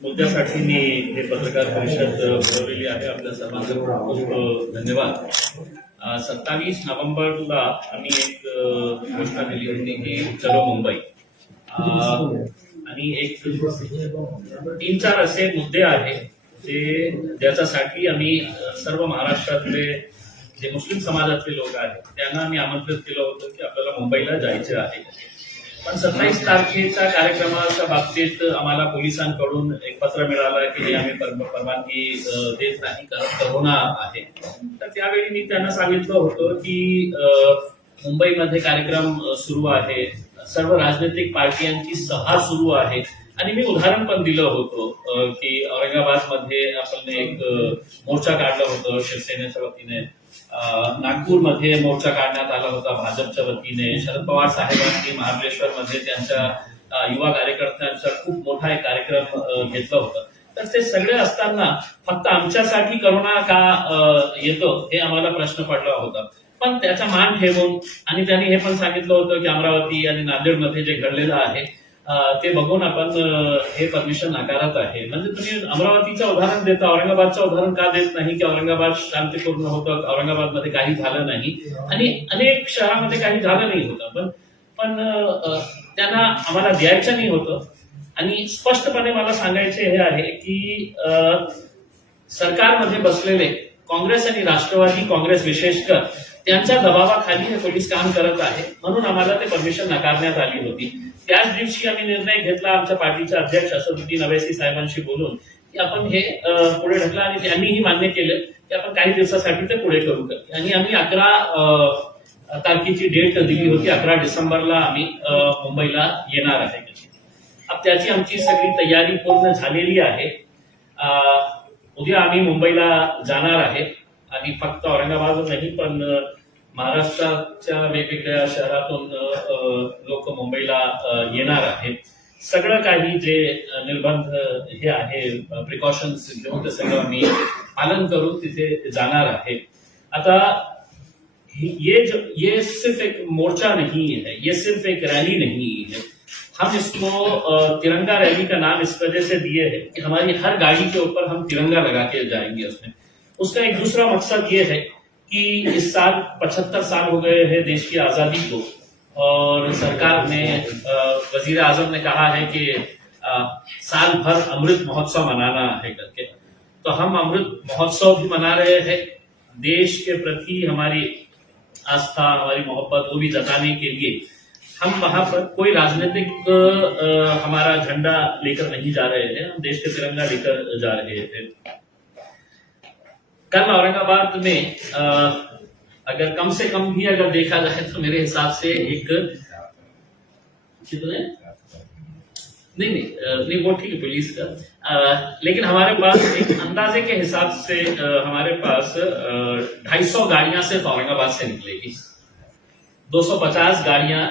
मुद्द्यासाठी मी हे पत्रकार परिषद बोलवलेली आहे. आपल्या सर्वांचा खूप खूप धन्यवाद. 27 नोव्हेंबरला आम्ही एक घोषणा दिली होती की चलो मुंबई, आणि एक 3-4 असे मुद्दे आहेत ज्याच्यासाठी आम्ही सर्व महाराष्ट्रातले जे मुस्लिम समाजातले लोक आहेत त्यांना आम्ही आमंत्रित केलं होतं की आपल्याला मुंबईला जायचे आहे. पण 27 तारखेच्या कार्यक्रमाच्या बाबतीत आम्हाला पोलिसांकडून एक पत्र मिळालं की आम्ही परवानगी देत नाही कारण कोरोना आहे. तर त्यावेळी मी त्यांना सांगितलं होतं की मुंबईमध्ये कार्यक्रम सुरू आहे, सर्व राजनैतिक पार्ट्यांची सभा सुरू आहे, आणि मी उदाहरण पण दिलं होतं की औरंगाबादमध्ये आपण एक मोर्चा काढला होता शिवसेनेच्या वतीने, नागपूरमध्ये मोर्चा काढण्यात आला होता भाजपच्या वतीने, शरद पवार साहेबांनी महाबळेश्वरमध्ये त्यांच्या युवा कार्यकर्त्यांचा खूप मोठा एक कार्यक्रम घेतला होता. तर ते सगळे असताना फक्त आमच्यासाठी करोना का येतो हे आम्हाला प्रश्न पडला होता. पण त्याचा मान ठेवून, आणि त्यांनी हे पण सांगितलं होतं की अमरावती आणि नांदेडमध्ये जे घडलेलं आहे ते बघून आपण हे परमिशन नाकारत आहे. म्हणजे तुम्ही अमरावतीचं उदाहरण देता, औरंगाबादचं उदाहरण का देत नाही की औरंगाबाद शांतीपूर्ण होतं, औरंगाबादमध्ये काही झालं नाही आणि अनेक शहरामध्ये काही झालं नाही होतं, पण त्यांना आम्हाला द्यायचं नाही होतं. आणि स्पष्टपणे मला सांगायचे हे आहे की सरकारमध्ये बसलेले काँग्रेस आणि राष्ट्रवादी काँग्रेस विशेषकर त्यांच्या दबावाखाली हे पोलीस काम करत आहे, म्हणून आम्हाला ते परमिशन नाकारण्यात आली होती. त्याच दिवशी आम्ही निर्णय घेतला आमच्या पार्टीचे अध्यक्ष असदुद्दीन अवैसी साहेबांशी बोलून की आपण हे पुढे ढकला, आणि त्यांनीही मान्य केलं की आपण काही दिवसासाठी ते पुढे करू. आणि आम्ही 11 तारखेची डेट दिली होती, 11 डिसेंबरला आम्ही मुंबईला येणार आहे. अब त्याची आमची सगळी तयारी पूर्ण झालेली आहे. उद्या आम्ही मुंबईला जाणार आहे, आणि फक्त औरंगाबाद नाही पण महाराष्ट्राच्या वेगवेगळ्या शहरातून लोक मुंबईला येणार आहेत. सगळं काही जे निर्बंध हे आहे, प्रिकॉशन्स घेऊन ते सगळं आम्ही पालन करून तिथे जाणार आहे. आता ये सिर्फ एक मोर्चा नहीं है, ये सिर्फ एक रैली नहीं है. हम इसको तिरंगा रैली का नाम इस वजह से दिए है कि हमारी हर गाड़ी के ऊपर हम तिरंगा लगा के जाएंगे. उसका एक दूसरा मकसद ये है कि इस साल 75 साल हो गए हैं देश की आजादी को, और सरकार ने वजीर आजम ने कहा है कि साल भर अमृत महोत्सव मनाना है करके. तो हम अमृत महोत्सव भी मना रहे हैं. देश के प्रति हमारी आस्था, हमारी मोहब्बत वो भी जताने के लिए हम वहां पर कोई राजनीतिक हमारा झंडा लेकर नहीं जा रहे हैं, हम देश के तिरंगा लेकर जा रहे हैं. कल औरंगाबाद में अगर कम से कम भी अगर देखा जाए तो मेरे हिसाब से एक कितने नहीं वो ठीक है पुलिस का, लेकिन हमारे पास एक अंदाजे के हिसाब से हमारे पास 250 गाड़ियां सिर्फ औरंगाबाद से निकलेगी. 250 गाड़ियां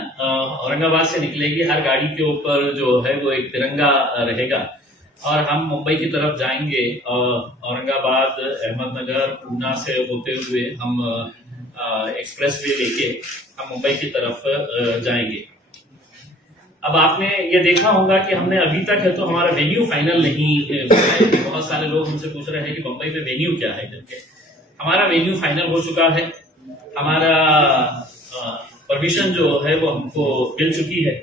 औरंगाबाद से निकलेगी. हर गाड़ी के ऊपर जो है वो एक तिरंगा रहेगा, और हम मुंबई की तरफ जाएंगे. औरंगाबाद, अहमदनगर, पूना से होते हुए हम एक्सप्रेसवे लेके हम मुंबई की तरफ जाएंगे. अब आपने ये देखा होगा कि हमने अभी तक है तो हमारा वेन्यू फाइनल नहीं. बहुत सारे लोग हमसे पूछ रहे हैं कि मुंबई में वेन्यू क्या है करके. हमारा वेन्यू फाइनल हो चुका है. हमारा परमिशन जो है वो हमको मिल चुकी है,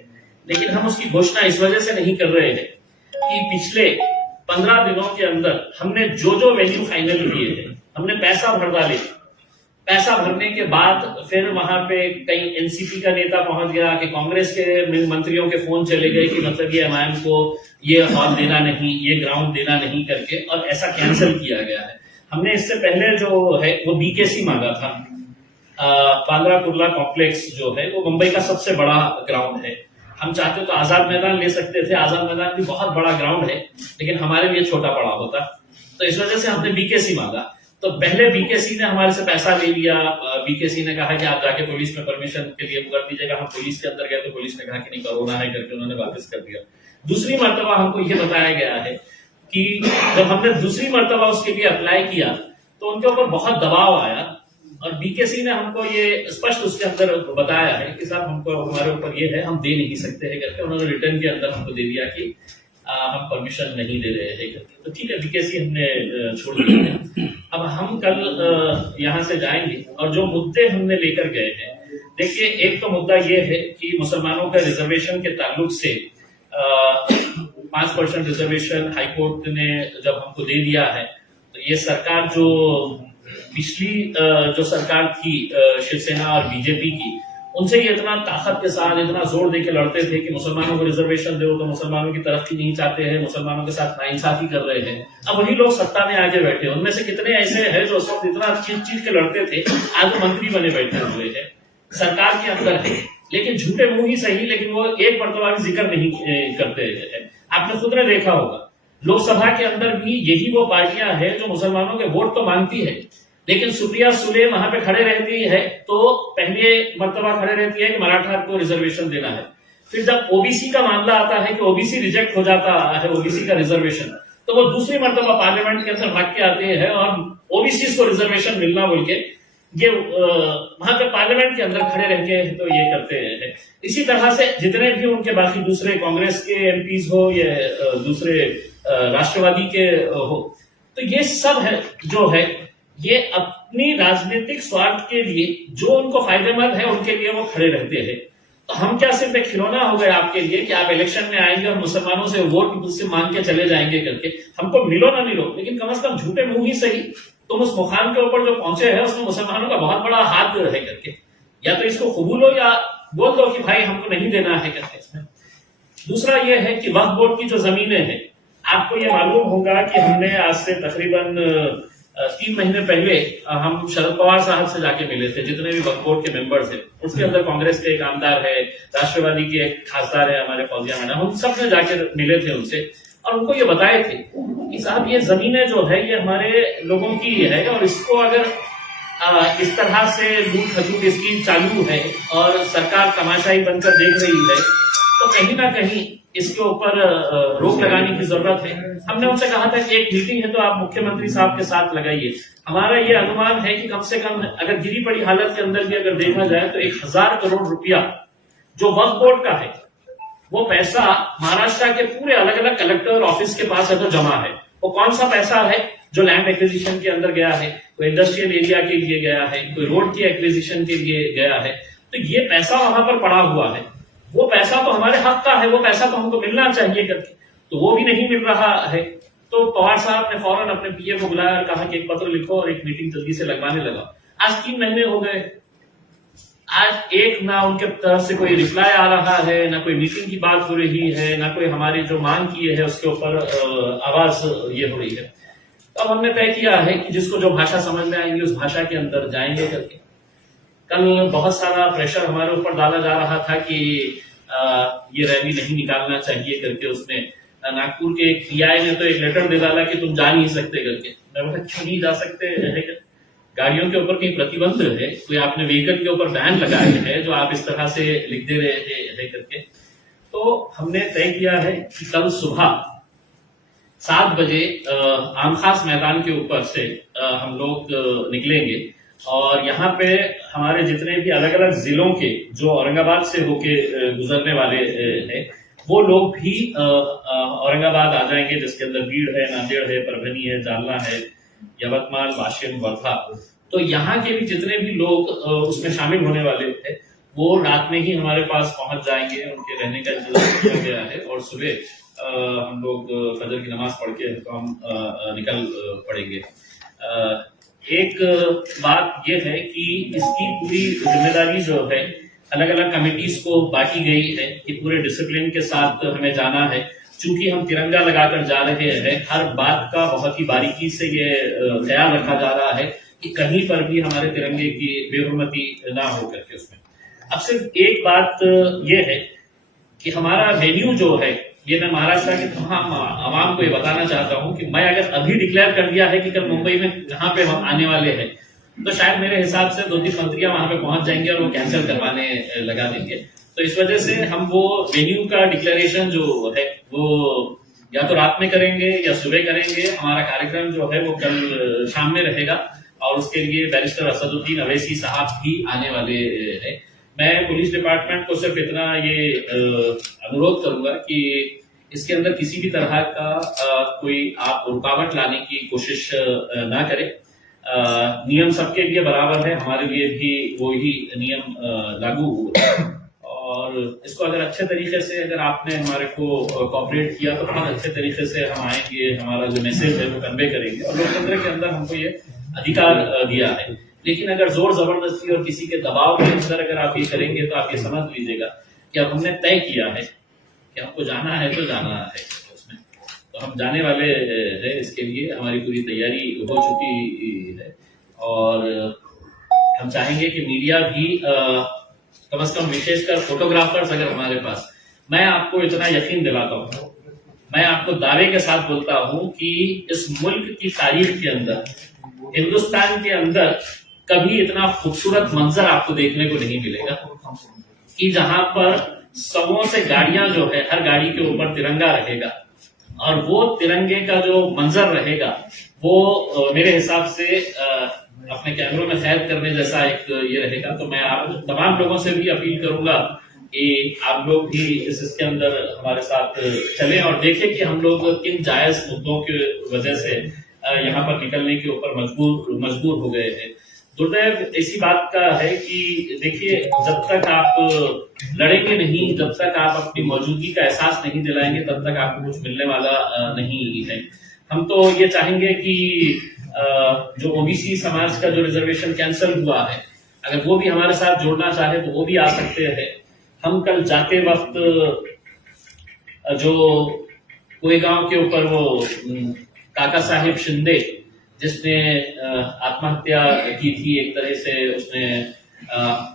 लेकिन हम उसकी घोषणा इस वजह से नहीं कर रहे हैं कि पिछले 15 दिनों के अंदर हमने जो वेन्यू फाइनल किए थे हमने पैसा भर डाले. पैसा भरने के बाद फिर वहां पे कई एनसीपी का नेता पहुंच गया कि कांग्रेस के मंत्रियों के फोन चले गए कि मतलब ये एमआईएम को ये हॉल देना नहीं, ये ग्राउंड देना नहीं करके, और ऐसा कैंसिल किया गया है. हमने इससे पहले जो है वो बीकेसी मांगा था. पांद्रा कुर्ला कॉम्प्लेक्स जो है वो मुंबई का सबसे बड़ा ग्राउंड है. हम चाहते तो आजाद मैदान ले सकते थे. आजाद मैदान भी बहुत बड़ा ग्राउंड है, लेकिन हमारे लिए छोटा पड़ा होता, तो इस वजह से हमने बीकेसी मांगा. तो पहले बीकेसी ने हमारे से पैसा ले लिया. बीकेसी ने कहा कि आप जाके पुलिस में परमिशन के लिए कर दीजिएगा. हम पुलिस के अंदर गए तो पुलिस ने कहा कि नहीं कोरोना है करके उन्होंने वापस कर दिया. दूसरी मर्तबा हमको ये बताया गया है कि जब हमने दूसरी मर्तबा उसके लिए अप्लाई किया तो उनके ऊपर बहुत दबाव आया, और बीकेसी ने हमको ये स्पष्ट उसके अंदर बताया है कि साहब हमको हमारे ऊपर ये है, हम दे नहीं सकते हैं करके उन्होंने रिटर्न के अंदर हमको दे दिया कि हम परमिशन नहीं दे रहे हैं करके। तो ठीक है, बीकेसी हमने छोड़ दिया है। अब हम कल यहाँ से जाएंगे और जो मुद्दे हमने लेकर गए हैं, देखिए एक तो मुद्दा ये है कि मुसलमानों का रिजर्वेशन के ताल्लुक से 5% रिजर्वेशन हाईकोर्ट ने जब हमको दे दिया है, तो ये सरकार जो पिछली जो सरकार थी शिवसेना और बीजेपी की, उनसे ये इतना ताकत के साथ इतना जोर देके लड़ते थे कि मुसलमानों को रिजर्वेशन दो, तो मुसलमानों की तरक्की नहीं चाहते हैं, मुसलमानों के साथ नाइंसाफी कर रहे हैं। अब वही लोग सत्ता में आगे बैठे, उनमें से कितने ऐसे हैं जो उस वक्त इतना चीज के लड़ते थे, आज मंत्री बने बैठे हुए हैं, सरकार के अंदर है, लेकिन झूठे मुंह ही सही, लेकिन वो एक मर्तबा भी जिक्र नहीं करते हैं। आपने खुद ने देखा होगा, लोकसभा के अंदर भी यही वो पार्टियां हैं जो मुसलमानों के वोट तो मांगती है, लेकिन सुप्रिया सुले वहां पे खड़े रहती है तो पहले मर्तबा खड़े रहती है कि मराठा को रिजर्वेशन देना है। फिर जब ओबीसी का मामला आता है कि ओबीसी रिजेक्ट हो जाता है, ओबीसी का रिजर्वेशन, तो वो दूसरी मर्तबा पार्लियामेंट के अंदर भाग के आते हैं और ओबीसी को रिजर्वेशन मिलना बोल के ये वहां पे पार्लियामेंट के अंदर खड़े रह के तो ये करते हैं। इसी तरह से जितने भी उनके बाकी दूसरे कांग्रेस के एमपीज हो या दूसरे राष्ट्रवादी के हो, तो ये सब है जो है ये अपनी राजनीतिक स्वार्थ के लिए जो उनको फायदेमंद है उनके लिए वो खड़े रहते हैं। तो हम क्या सिर्फ एक खिलौना हो गए आपके लिए कि आप इलेक्शन में आएंगे और मुसलमानों से वोट से मांग के चले जाएंगे करके? हमको मिलो ना मिलो, लेकिन कम से कम झूठे मुंह ही सही तुम उस मुकाम के ऊपर जो पहुंचे हैं उसमें मुसलमानों का बहुत बड़ा हाथ है करके, या तो इसको कबूल हो या बोल दो कि भाई हमको नहीं देना है करके। इसमें दूसरा ये है कि वक्फ बोर्ड की जो जमीनें हैं, आपको ये मालूम होगा कि हमने आज से तकरीबन 3 महीने पहले हम शरद पवार साहब से जाके मिले थे, जितने भी वक्फ बोर्ड के मेंबर्स हैं, उसके अंदर कांग्रेस के एक आमदार है, राष्ट्रवादी के एक खासदार है हमारे फौजिया मैडम, हम सब ने जाके मिले थे उनसे और उनको ये बताए थे कि साहब ये जमीनें जो है ये हमारे लोगों की है और इसको अगर इस तरह से लूट खसूट स्कीम चालू है और सरकार तमाशाई बनकर देख रही है, तो कहीं ना कहीं इसके ऊपर रोक लगाने की जरूरत है। हमने उनसे कहा था कि एक मीटिंग है तो आप मुख्यमंत्री साहब के साथ लगाइए। हमारा ये अनुमान है कि कम से कम अगर गिरी पड़ी हालत के अंदर भी अगर देखा जाए तो 1000 करोड़ रुपया जो वक्फ बोर्ड का है, वो पैसा महाराष्ट्र के पूरे अलग अलग कलेक्टर ऑफिस के पास अगर जमा है। वो कौन सा पैसा है जो लैंड एक्विजिशन के अंदर गया है, कोई इंडस्ट्रियल एरिया के लिए गया है, कोई रोड की एक्विजिशन के लिए गया है, तो ये पैसा वहां पर पड़ा हुआ है। वो पैसा तो हमारे हक का है, वो पैसा तो हमको मिलना चाहिए करके, तो वो भी नहीं मिल रहा है। तो पवार साहब ने फौरन अपने पीए को बुलाया और कहा कि एक पत्र लिखो और एक मीटिंग जल्दी से लगवाने लगा। आज 3 महीने हो गए, आज एक ना उनके तरफ से कोई रिप्लाई आ रहा है, ना कोई मीटिंग की बात हो रही है, ना कोई हमारी जो मांग की है उसके ऊपर आवाज ये हो रही है। तो अब हमने तय किया है कि जिसको जो भाषा समझ में आएंगी उस भाषा के अंदर जाएंगे करके। कल बहुत सारा प्रेशर हमारे ऊपर डाला जा रहा था कि ये रैली नहीं निकालना चाहिए करके, उसमें नागपुर के एक पीआई ने तो एक लेटर दे डाला कि तुम जा नहीं सकते करके। मैं बोला क्यों नहीं जा सकते, गाड़ियों के ऊपर कहीं प्रतिबंध है, कोई आपने व्हीकल के ऊपर बैन लगाए है जो आप इस तरह से लिख दे रहे हैं करके। तो हमने तय किया है कि कल सुबह 7 बजे आमखास मैदान के ऊपर से हम लोग निकलेंगे और यहाँ पे हमारे जितने भी अलग अलग जिलों के जो औरंगाबाद से होके गुजरने वाले हैं वो लोग भी औरंगाबाद आ जाएंगे, जिसके अंदर बीड़ है, नांदेड़ है, परभनी है, जालना है, यवतमाल, वाशिम, वर्धा। तो यहाँ के भी जितने भी लोग उसमें शामिल होने वाले हैं वो रात में ही हमारे पास पहुंच जाएंगे, उनके रहने का इंतजाम किया गया है और सुबह हम लोग फजर की नमाज पढ़ के तो हम निकल पड़ेंगे। एक बात यह है कि इसकी पूरी जिम्मेदारी जो है अलग अलग कमिटीज को बांटी गई है कि पूरे डिसिप्लिन के साथ हमें जाना है। चूंकि हम तिरंगा लगाकर जा रहे हैं, हर बात का बहुत ही बारीकी से ये ख्याल रखा जा रहा है कि कहीं पर भी हमारे तिरंगे की बेहुरमती ना हो करके उसमें। अब सिर्फ एक बात ये है कि हमारा वेन्यू जो है, ये मैं महाराष्ट्र के तमाम आवाम को ये बताना चाहता हूं कि मैं अगर अभी डिक्लेयर कर दिया है कि कल मुंबई में जहां पे हम आने वाले हैं, तो शायद मेरे हिसाब से 2-3 मंत्रियां वहां पे पहुंच जाएंगे और वो कैंसिल करवाने लगा देंगे। तो इस वजह से हम वो वेन्यू का डिक्लेरेशन जो है वो या तो रात में करेंगे या सुबह करेंगे। हमारा कार्यक्रम जो है वो कल शाम में रहेगा और उसके लिए बैरिस्टर असदुद्दीन अवैसी साहब भी आने वाले हैं। मैं पुलिस डिपार्टमेंट को सिर्फ इतना ये अनुरोध करूंगा कि इसके अंदर किसी भी तरह का कोई आप रुकावट लाने की कोशिश ना करें। नियम सबके लिए बराबर है, हमारे लिए भी वही नियम लागू हुआ और इसको अगर अच्छे तरीके से अगर आपने हमारे को कोऑपरेट किया तो बहुत अच्छे तरीके से हम आएंगे, हमारा जो मैसेज है वो कन्वे करेंगे और लोकतंत्र के अंदर हमको ये अधिकार दिया है। लेकिन अगर जोर जबरदस्ती और किसी के दबाव के अंदर अगर आप ये करेंगे तो आप ये समझ लीजिएगा कि अब हमने तय किया है कि हमको जाना है तो जाना है उसमें, तो हम जाने वाले हैं। इसके लिए हमारी पूरी तैयारी हो चुकी है और हम चाहेंगे कि मीडिया भी कम से कम विशेषकर फोटोग्राफर्स अगर हमारे पास, मैं आपको इतना यकीन दिलाता हूँ, मैं आपको दावे के साथ बोलता हूँ कि इस मुल्क की तारीख के अंदर, हिंदुस्तान के अंदर कभी इतना खूबसूरत मंजर आपको देखने को नहीं मिलेगा कि जहां पर सौों से गाड़ियां जो है, हर गाड़ी के ऊपर तिरंगा रहेगा और वो तिरंगे का जो मंजर रहेगा वो मेरे हिसाब से अपने कैमरों में कैद करने जैसा एक ये रहेगा। तो मैं आप तमाम लोगों से भी अपील करूंगा कि आप लोग भी इसके अंदर हमारे साथ चलें और देखें कि हम लोग किन जायज मुद्दों की वजह से यहाँ पर निकलने के ऊपर मजबूर हो गए हैं। दुर्दैव इसी बात का है कि देखिए, जब तक आप लड़ेंगे नहीं, जब तक आप अपनी मौजूदगी का एहसास नहीं दिलाएंगे, तब तक आपको कुछ मिलने वाला नहीं है। हम तो ये चाहेंगे कि जो ओबीसी समाज का जो रिजर्वेशन कैंसिल हुआ है, अगर वो भी हमारे साथ जोड़ना चाहे तो वो भी आ सकते हैं। हम कल जाते वक्त जो कोईगांव के ऊपर वो काका साहिब शिंदे जिसने आत्महत्या की थी, एक तरह से उसने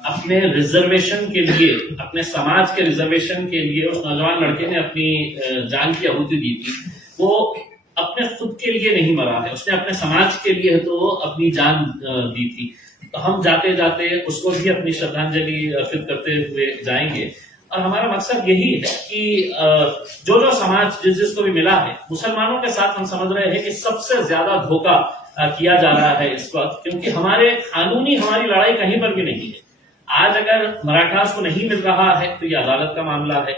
अपने रिजर्वेशन के लिए, अपने समाज के रिजर्वेशन के लिए उस नौजवान लड़के ने अपनी जान की आहुति दी थी। वो अपने खुद के लिए नहीं मरा है, उसने अपने समाज के लिए तो अपनी जान दी थी। तो हम जाते जाते उसको भी अपनी श्रद्धांजलि अर्पित करते हुए जाएंगे और हमारा मकसद यही है कि जो जो समाज जिसको भी मिला है, मुसलमानों के साथ हम समझ रहे हैं कि सबसे ज्यादा धोखा किया जा रहा है इस वक्त, क्योंकि हमारे कानूनी हमारी लड़ाई कहीं पर भी नहीं है। आज अगर मराठास को नहीं मिल रहा है तो ये अदालत का मामला है,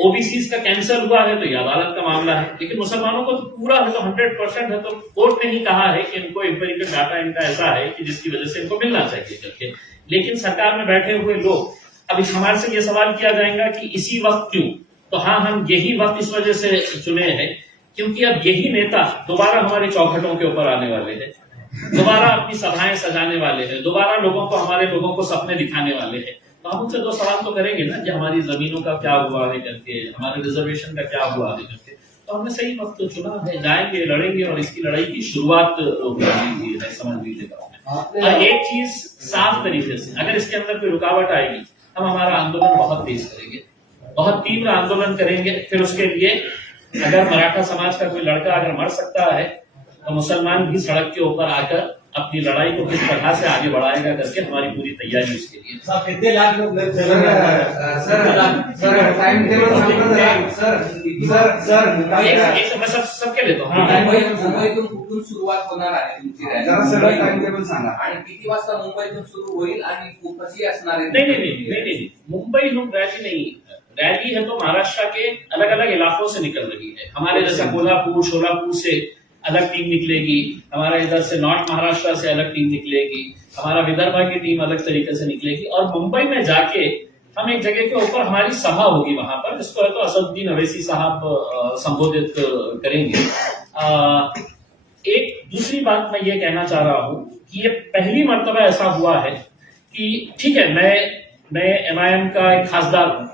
ओबीसी का कैंसिल हुआ है तो ये अदालत का मामला है, लेकिन मुसलमानों को तो पूरा है, तो 100% है। तो कोर्ट ने ही कहा है कि इनको एम्पिरिकल डाटा इनका ऐसा है कि जिसकी वजह से इनको मिलना चाहिए करके। लेकिन सरकार में बैठे हुए लोग, अब हमारे से ये सवाल किया जाएगा कि इसी वक्त क्यों? तो हाँ, हम यही वक्त इस वजह से चुने हैं क्योंकि अब यही नेता दोबारा हमारे चौखटों के ऊपर आने वाले हैं, दोबारा अपनी सभाएं सजाने वाले हैं, दोबारा लोगों को, हमारे लोगों को सपने दिखाने वाले हैं। तो हम उनसे दो सवाल तो करेंगे ना कि हमारी जमीनों का क्या हुआ है करके, हमारे रिजर्वेशन का क्या हुआ है करके। तो हमने सही वक्त चुना है, जाएंगे, लड़ेंगे और इसकी लड़ाई की शुरुआत है, समझ लीजिएगा। और एक चीज साफ तरीके से, अगर इसके अंदर कोई रुकावट आएगी, हम हमारा आंदोलन बहुत तेज करेंगे, बहुत तीव्र आंदोलन करेंगे। फिर उसके लिए अगर मराठा समाज का कोई लड़का अगर मर सकता है तो मुसलमान भी सड़क के ऊपर आकर अपनी लड़ाई को किस तरह से आगे बढ़ाएगा करके हमारी पूरी तैयारी उसके लिए। कितने लाख लोग मैं सबके लेता हूँ। मुंबईतून कुठून सुरुवात होणार आहे तुमची रॅली सांगा, आणि किती वाजता मुंबईतून सुरू होईल आणि कशी असणार आहे? नहीं, मुंबई रैली नहीं, रैली है तो महाराष्ट्र के अलग अलग इलाकों से निकल रही है। हमारे जैसा कोल्हापुर, शोलापुर से अलग टीम निकलेगी, हमारा इधर से नॉर्थ महाराष्ट्र से अलग टीम निकलेगी, हमारा विदर्भ की टीम अलग तरीके से निकलेगी और मुंबई में जाके हम एक जगह के ऊपर हमारी सभा होगी वहां पर, जिसको है तो असदुद्दीन अवैसी साहब संबोधित करेंगे। एक दूसरी बात मैं ये कहना चाह रहा हूं कि ये पहली मर्तबा ऐसा हुआ है कि ठीक है, मैं एमआईएम का एक खासदार हूं,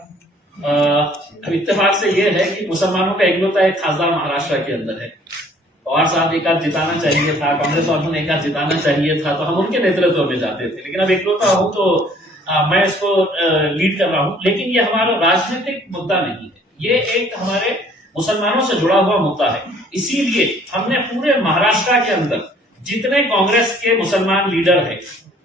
इत्तेफाक से ये है कि मुसलमानों का इकलौता एक खासदार महाराष्ट्र के अंदर है। पवार साहब एक आध जिताना चाहिए था, कांग्रेस वालों ने एक आध जिताना चाहिए था, तो हम उनके नेतृत्व में जाते थे। लेकिन अब इकलौता हूं तो मैं इसको लीड कर रहा हूं। लेकिन ये हमारा राजनीतिक मुद्दा नहीं है, ये एक हमारे मुसलमानों से जुड़ा हुआ मुद्दा है। इसीलिए हमने पूरे महाराष्ट्र के अंदर जितने कांग्रेस के मुसलमान लीडर हैं,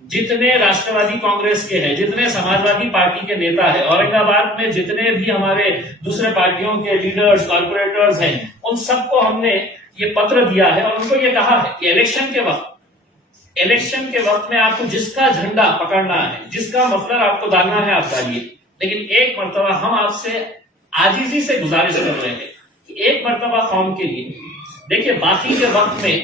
जितने राष्ट्रवादी कांग्रेस के हैं, जितने समाजवादी पार्टी के नेता है, औरंगाबाद में जितने भी हमारे दूसरे पार्टियों के लीडर्स, कॉर्पोरेटर्स हैं, उन सबको हमने ये पत्र दिया है और उनको ये कहा है कि इलेक्शन के वक्त में आपको जिसका झंडा पकड़ना है, जिसका मफलर आपको डालना है, आप डालिए। लेकिन एक मर्तबा हम आपसे आजीजी से गुजारिश कर रहे हैं एक मर्तबा कौम के लिए, देखिए बाकी के वक्त में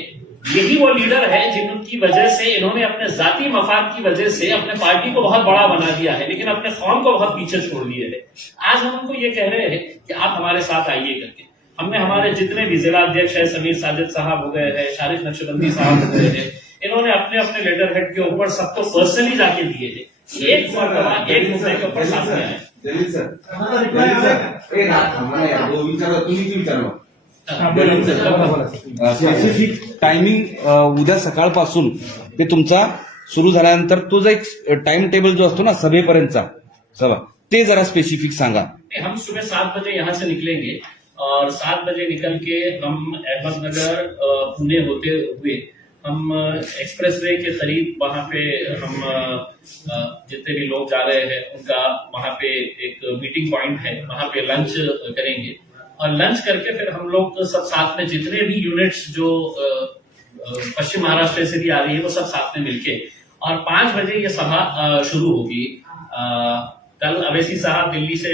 यही वो लीडर है जिनकी वजह से इन्होंने अपने जाती मफाद की वजह से अपने पार्टी को बहुत बड़ा बना दिया है, लेकिन अपने कौम को बहुत पीछे छोड़ दिए है। आज हम उनको ये कह रहे हैं कि आप हमारे साथ आइए करके। हमने हमारे जितने भी जिला अध्यक्ष है, समीर साजिद साहब हो गए हैं, शारिक नक्शबंदी साहब हो गए हैं, इन्होंने अपने अपने लेटर हेड के ऊपर सबको पर्सनली जाके दिए हैं। एक मर्तबा एक मुद्दे के ऊपर सामने आए। दलित सर, स्पेसिफिक टायमिंग उद्या सकाळपासून ते तुमचा सुरू झाल्यानंतर तो जो एक टाइम टेबल जो असतो ना सभेपर्यंतचा सभा, ते जरा स्पेसिफिक सांगा। हम सुबह 7 बजे यहाँ से निकलेंगे और 7 बजे निकल के हम अहमदनगर पुणे होते हुए हम एक्सप्रेसवे के करीब वहां पे हम जितने भी लोग जा रहे हैं उनका वहां पे एक मीटिंग पॉइंट है, वहां पे लंच करेंगे और लंच करके फिर हम लोग सब साथ में जितने भी यूनिट्स जो पश्चिम महाराष्ट्र से भी आ रही है वो सब साथ में मिलके और 5 बजे ये सभा शुरू होगी। कल अवैसी साहब दिल्ली से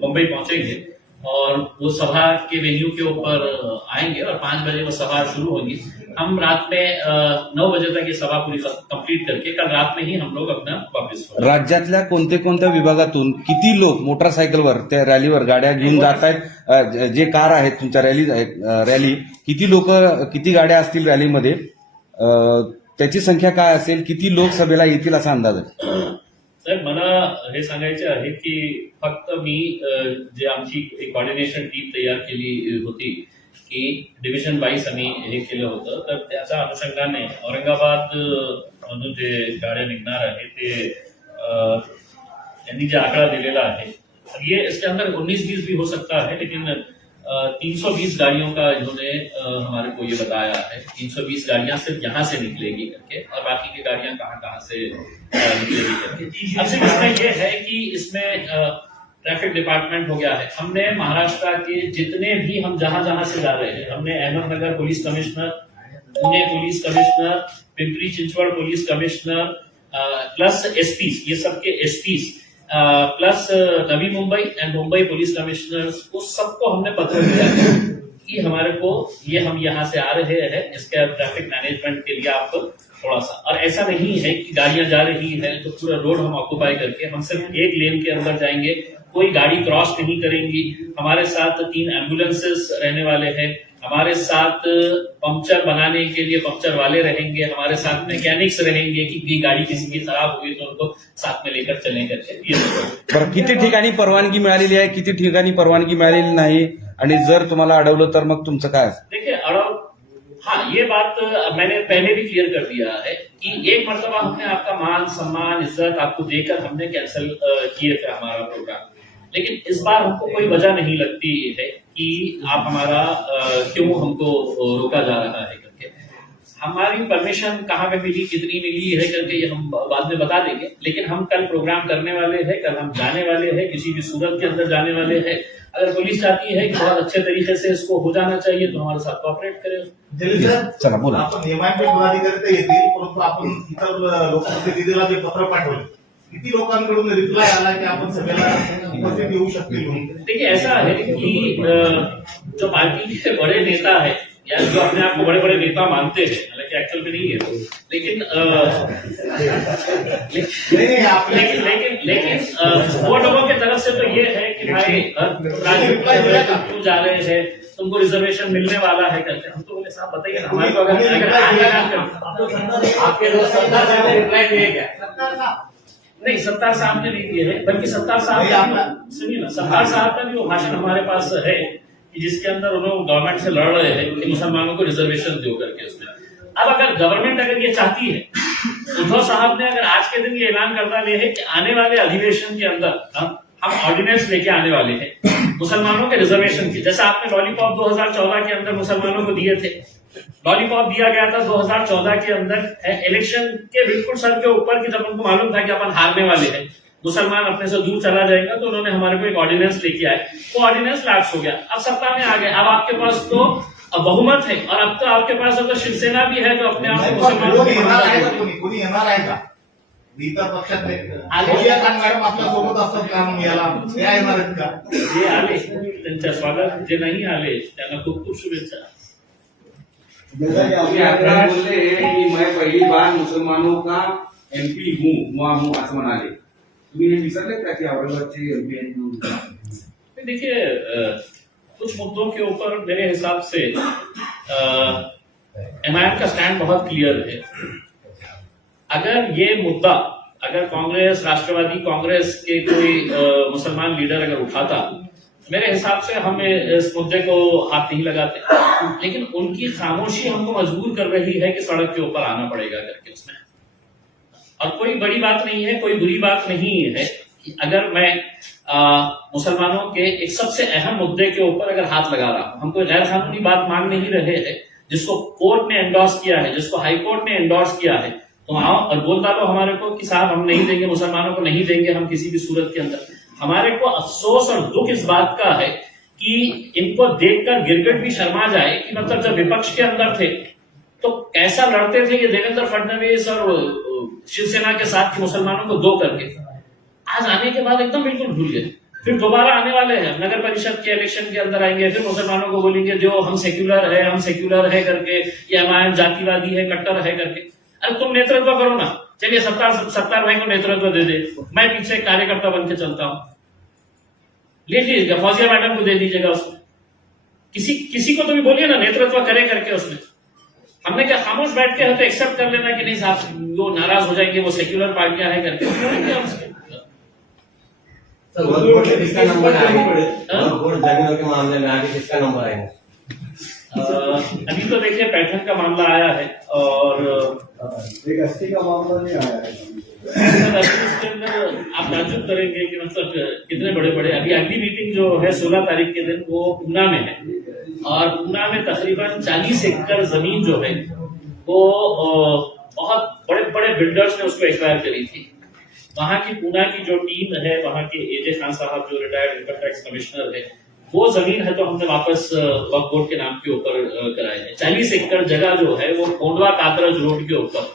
मुंबई पहुंचेंगे और वो सभा के वेन्यू के ऊपर आएंगे और 5 बजे वो सभा शुरू होगी। हम रात में 9 बजे तक ये सभा पूरी कंप्लीट करके कल रात में ही हम लोग अपना वापस होंगे। राज्यातल्या कोणत्या विभागातून किती लोक मोटरसायकलवर त्या रॅलीवर गाड्या घेऊन जात आहेत, जे कार आहेत तुमच्या रॅली किती लोक किती गाड्या असतील रॅलीमध्ये, त्याची संख्या काय असेल, किती लोक सभेला येतील असा अंदाज आहे? सर मला हे सांगायचे आहे की फक्त मी जे आमची एक कॉर्डिनेशन टीम तयार केली होती की डिव्हिजन वाईज आम्ही हे केलं होतं, तर त्याच्या अनुषंगाने औरंगाबाद मधून जे गाड्या निघणार आहे ते त्यांनी जे आंकड़ा दिलेला है ये इसके अंदर 19-20 भी हो सकता है, लेकिन 320 गाड़ियों का इन्होंने हमारे को ये बताया है। 320 गाड़ियां सिर्फ यहाँ से निकलेगी करके और बाकी की गाड़ियां कहाँ से निकलेगी करके। अब सिर्फ इसमें ये है कि इसमें ट्रैफिक डिपार्टमेंट हो गया है। हमने महाराष्ट्र के जितने भी हम जहां से जा रहे हैं, हमने Ahmednagar police commissioner, Pune police commissioner, Pimpri Chinchwad police commissioner plus SPs, ये सबके SPs plus Navi Mumbai and Mumbai police commissioners को सबको हमने पत्र दिया है कि हमारे को ये हम यहाँ से आ रहे हैं, इसके ट्रैफिक मैनेजमेंट के लिए आप थोड़ा सा, और ऐसा नहीं है कि गाड़ियां जा रही है तो पूरा रोड हम ऑक्यूपाई करके हम सिर्फ एक लेन के अंदर जाएंगे, कोई गाड़ी क्रॉस नहीं करेंगी। हमारे साथ 3 एम्बुलेंसेस रहने वाले हैं, हमारे साथ पंक्चर बनाने के लिए पंक्चर वाले रहेंगे, हमारे साथ मैकेनिक्स रहेंगे कि गाड़ी किसी की खराब हुई तो उनको साथ में लेकर चलें करके। बरं, किती ठिकाणी परवानगी मिळालेली आहे, किती ठिकाणी परवानगी मिळालेली नाही, आणि जर तुम्हाला अडवलं तर मग तुमचं काय? देखिए हाँ, ये बात मैंने पहले भी क्लियर कर दिया है कि एक मर्तबा हमने आपका मान सम्मान इज्जत आपको देकर हमने कैंसिल किए थे हमारा प्रोग्राम, लेकिन इस बार हमको कोई वजह नहीं लगती है कि आप हमारा क्यों हमको रोका जा रहा है करके। हमारी परमिशन कहाँ पे मिली, कितनी मिली है करके ये हम बाद में बता देंगे, लेकिन हम कल प्रोग्राम करने वाले हैं, कल हम जाने वाले हैं, किसी भी सूरत के अंदर जाने वाले हैं। अगर पुलिस चाहती है कि बहुत अच्छे तरीके से इसको हो जाना चाहिए तो हमारे साथ कोऑपरेट करें। चला बोला। आपण नियमांचे पदाधिकारी तर येतील, परंतु आपण इतर लोकप्रतिनिधीला जे पत्र पाठवले, किती लोकांकडून रिप्लाय आला की आपण सगळ्याला उपस्थित येऊ शकतील म्हणून? देखिए ऐसा है कि जो पार्टी के बड़े नेता है या जो अपने आप को बड़े बड़े नेता मानते हैं, हालांकि एक्चुअल में नहीं है, लेकिन वो लोगों की तरफ से तो ये है कि भाई क्यों जा रहे हैं, तुमको रिजर्वेशन मिलने वाला है करके। हम तो बोले साहब बताइए ना, हमारे को आपके दोस्त सरदार साहब ने रिप्लाई दिए क्या? नहीं, सत्तार साहब ने नहीं दिए हैं, बल्कि सत्तार साहब सुनिए ना, सत्तार साहब का भी वो भाषण हमारे पास है कि जिसके अंदर उन्होंने गवर्नमेंट से लड़ रहे हैं कि मुसलमानों को रिजर्वेशन दो करके उसमें। अब अगर गवर्नमेंट अगर ये चाहती है, उद्धव साहब ने अगर आज के दिन ये ऐलान करता है कि आने वाले अधिवेशन के अंदर हम ऑर्डिनेंस लेके आने वाले हैं मुसलमानों के रिजर्वेशन की, जैसा आपने लॉलीपॉप 2014 के अंदर मुसलमानों को दिए थे, लॉलीपॉप दिया गया था 2014 के अंदर इलेक्शन के बिल्कुल सर के ऊपर कि जब उनको मालूम था कि अपन हारने वाले हैं, मुसलमान अपने से दूर चला जाएगा, तो उन्होंने हमारे को एक ऑर्डिनेंस लेके आए, वो ऑर्डिनेंस लैप्स हो गया। अब सत्ता में आ गए, अब आपके पास तो बहुमत है और अब तो आपके पास अगर शिवसेना भी है तो अपने आप को मुसलमान कोणी येणार आहे का? इतर पक्षातले सोनिया मॅडम आपल्या सोबत असतात का मग याला त्या येणार आहेत का? जे आले त्यांच्या स्वागत, जे नाही आले त्यांना खूप खूप शुभेच्छा. तुम्ही आता बोलले की मैं पहली बार मुसलमानों का एमपी हूँ असं म्हणाले. तुम्ही हे विसरले का की औरंगाबादचे एमपी आहेत? देखिए कुछ मुद्दों के ऊपर मेरे हिसाब से एमआईएम का स्टैंड बहुत क्लियर है. अगर ये मुद्दा, अगर कांग्रेस, राष्ट्रवादी कांग्रेस के कोई मुसलमान लीडर अगर उठाता, मेरे हिसाब से हम इस मुद्दे को हाथ नहीं लगाते. लेकिन उनकी खामोशी हमको मजबूर कर रही है कि सड़क के ऊपर आना पड़ेगा करके उसमें. और कोई बड़ी बात नहीं है, कोई बुरी बात नहीं है कि अगर मैं मुसलमानों के एक सबसे अहम मुद्दे के ऊपर अगर हाथ लगा रहा हूं, हम कोई गैर कानूनी बात मांग नहीं रहे हैं, जिसको कोर्ट ने एंडोर्स किया है, जिसको हाई कोर्ट ने एंडोर्स किया है, तो आओ और बोल डालो हमारे को कि साहब हम नहीं देंगे, मुसलमानों को नहीं देंगे हम किसी भी सूरत के अंदर. हमारे को अफसोस और दुख इस बात का है कि इनको देखकर गिरगिट भी शर्मा जाए कि मतलब जब विपक्ष के अंदर थे तो कैसा लड़ते थे ये देवेंद्र फडणवीस और शिवसेना के साथ कि मुसलमानों को दो करके. आज आने के बाद एकदम बिल्कुल भूल गए. फिर दोबारा आने वाले हैं, नगर परिषद के इलेक्शन के अंदर आएंगे, फिर मुसलमानों को बोलेंगे जो हम सेक्युलर है करके, ये एमआईएम जातिवादी है, कट्टर है करके. अरे तुम नेतृत्व करो ना, चलिए सत्तार भाई को नेतृत्व दे दे, मैं पीछे कार्यकर्ता बन के चलता हूं. ले लीजिएगा, फौजिया मैडम को दे दीजिएगा उसमें. किसी को तो भी बोलिए ना नेतृत्व करे करके उसमें. हमने क्या खामोश बैठ के तो एक्सेप्ट कर लेना कि नहीं साहब वो नाराज हो जाएंगे, वो सेक्युलर पार्टियां हैं करके. वोट किसका नंबर आएगा? वोट जमीनों के मामले में आगे किसका नंबर आएगा? अभी तो देखिए पैठन का मामला आया है और एक एसटी का मामला नहीं आया है. उसके अंदर आप ताज्जुब करेंगे कि मतलब कितने बड़े बड़े. अभी अगली मीटिंग जो है 16 तारीख के दिन वो पूना में है और पूना में तकरीबन 40 एकड़ जमीन जो है वो बहुत बड़े बड़े बिल्डर्स ने उसको एक्वायर करी थी. वहां की पूना की जो टीम है, वहां के एजे खान साहब जो रिटायर्ड इनकम टैक्स कमिश्नर है, वो जमीन है तो हमने वापस वक्फ बोर्ड के नाम के ऊपर कराए हैं. 40 एकड़ जगह जो है वो कोंडवा काकरज रोड के ऊपर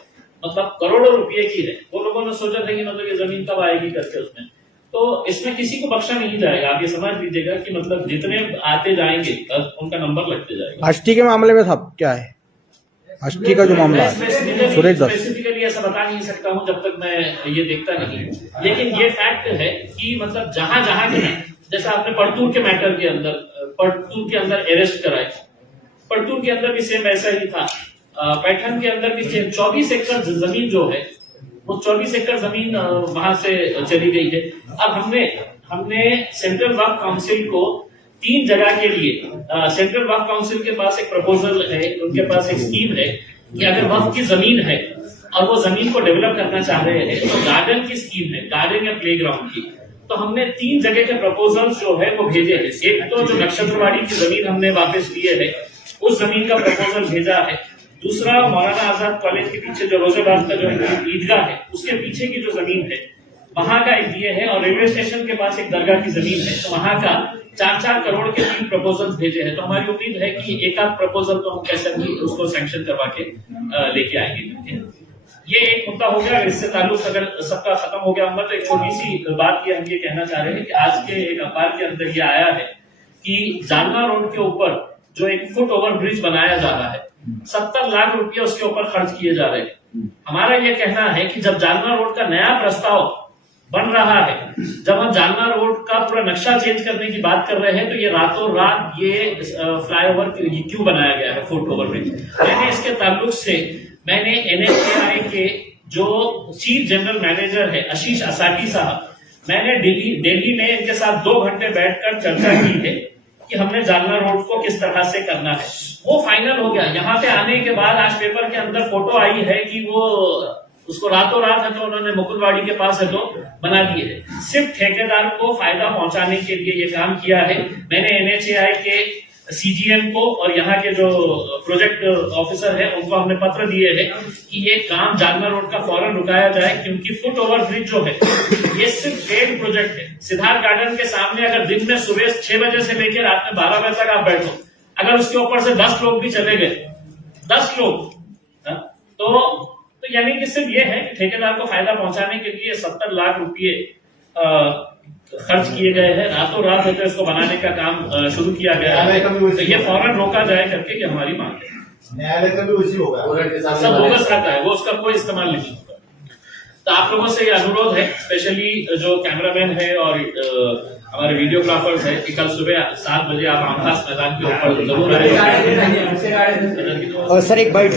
मतलब करोड़ों रुपए की है. वो लोगों ने सोचा था कि मतलब ये जमीन कब आएगी करके उसमें. तो इसमें किसी को बख्शा नहीं जाएगा. आप ये समझ लीजिएगा कि मतलब जितने आते जाएंगे उनका नंबर लगते जाएगा. आष्टी के मामले में साहब क्या है? आष्टी का जो मामला है सुरेश दत्त, स्पेसिफिकली ऐसा बता नहीं सकता हूं जब तक मैं ये देखता नहीं. लेकिन ये फैक्ट है कि मतलब जहां जहां के, जैसा आपने परतूर के मैटर के अंदर, परतूर के अंदर अरेस्ट कराए, परतूर के अंदर भी सेम ऐसा ही था. पैठन के अंदर भी 24 एकड़ जमीन जो है वो 24 एकड़ जमीन वहां से चली गई है. अब हमने सेंट्रल वक्फ काउंसिल को 3 जगह के लिए, सेंट्रल वक्फ काउंसिल के पास एक प्रपोजल है, उनके पास एक स्कीम है कि अगर वक्फ की जमीन है और वो जमीन को डेवलप करना चाह रहे हैं तो गार्डन की स्कीम है, गार्डन या प्ले ग्राउंड की. तो हमने 3 जगह के प्रपोजल्स जो है वो भेजे हैं. एक तो जो नक्षत्रवाड़ी की जमीन हमने वापस लिए है उस जमीन का प्रपोजल भेजा है. दूसरा मौलाना आजाद कॉलेज के पीछे जो रोजेबाग का जो ईदगाह है उसके पीछे की जो जमीन है वहां का एक दिए है, और रेलवे स्टेशन के पास एक दरगाह की जमीन है तो वहां का 4-4 करोड़ के 3 प्रपोजल्स भेजे हैं. तो हमारी उम्मीद है कि एक आध प्रपोजल तो हम कैसे भी उसको सैंक्शन करवा के लेके आएंगे. ये एक मुद्दा हो गया. इससे ताल्लुक अगर सबका खत्म हो गया तो एक छोटी सी बात ये हम ये कहना चाह रहे हैं कि आज के एक अखबार के अंदर ये आया है कि जालना रोड के ऊपर जो एक फुट ओवर ब्रिज बनाया जा रहा है 70 लाख रुपये उसके ऊपर खर्च किए जा रहे हैं. हमारा ये कहना है कि जब जालना रोड का नया प्रस्ताव बन रहा है, जब हम जालना रोड का पूरा नक्शा चेंज करने की बात कर रहे हैं तो ये रातों रात ये फ्लाईओवर क्यों बनाया गया है, फुट ओवर ब्रिज. मैंने इसके ताल्लुक से मैंने NHAI के जो चीफ जनरल मैनेजर है आशीष असाटी साहब, मैंने दिल्ली में इनके साथ 2 घंटे बैठकर चर्चा की है कि हमने जालना रोड को किस तरह से करना है. वो फाइनल हो गया. यहाँ पे आने के बाद आज पेपर के अंदर फोटो आई है कि वो उसको रातों रात है तो उन्होंने मुकुलवाड़ी के पास है तो बना दिए है. सिर्फ ठेकेदार को फायदा पहुंचाने के लिए ये काम किया है. मैंने NHAI के CGM को और यहाँ के जो प्रोजेक्ट ऑफिसर है उनको हमने पत्र दिए हैं कि ये काम जालना रोड का फौरन रुकाया जाए, क्योंकि फुट ओवर ब्रिज जो है ये सिर्फ फेड प्रोजेक्ट है. सिद्धार्थ गार्डन के सामने अगर दिन में सुबह 6 बजे से लेकर रात में 12 बजे तक आप बैठो, अगर उसके ऊपर से 10 लोग भी चले गए, 10 लोग तो तो यानी कि सिर्फ ये है कि ठेकेदार को फायदा पहुंचाने के लिए 70 लाख रुपए खर्च किए गए हैं, रातों रात होते इसको बनाने का काम शुरू किया गया है। तो ये फौरन रोका जाए करके ये हमारी मांग है। न्यायालय का भी उसी होगा, सब बोगस आता है, वो उसका कोई इस्तेमाल नहीं होगा। तो आप लोगों से ये अनुरोध है, स्पेशली जो कैमरामैन है और हमारे वीडियोग्राफर्स है, कि कल सुबह 7 बजे आप आमखास मैदान के ऊपर जरूर आए। सर एक बाइट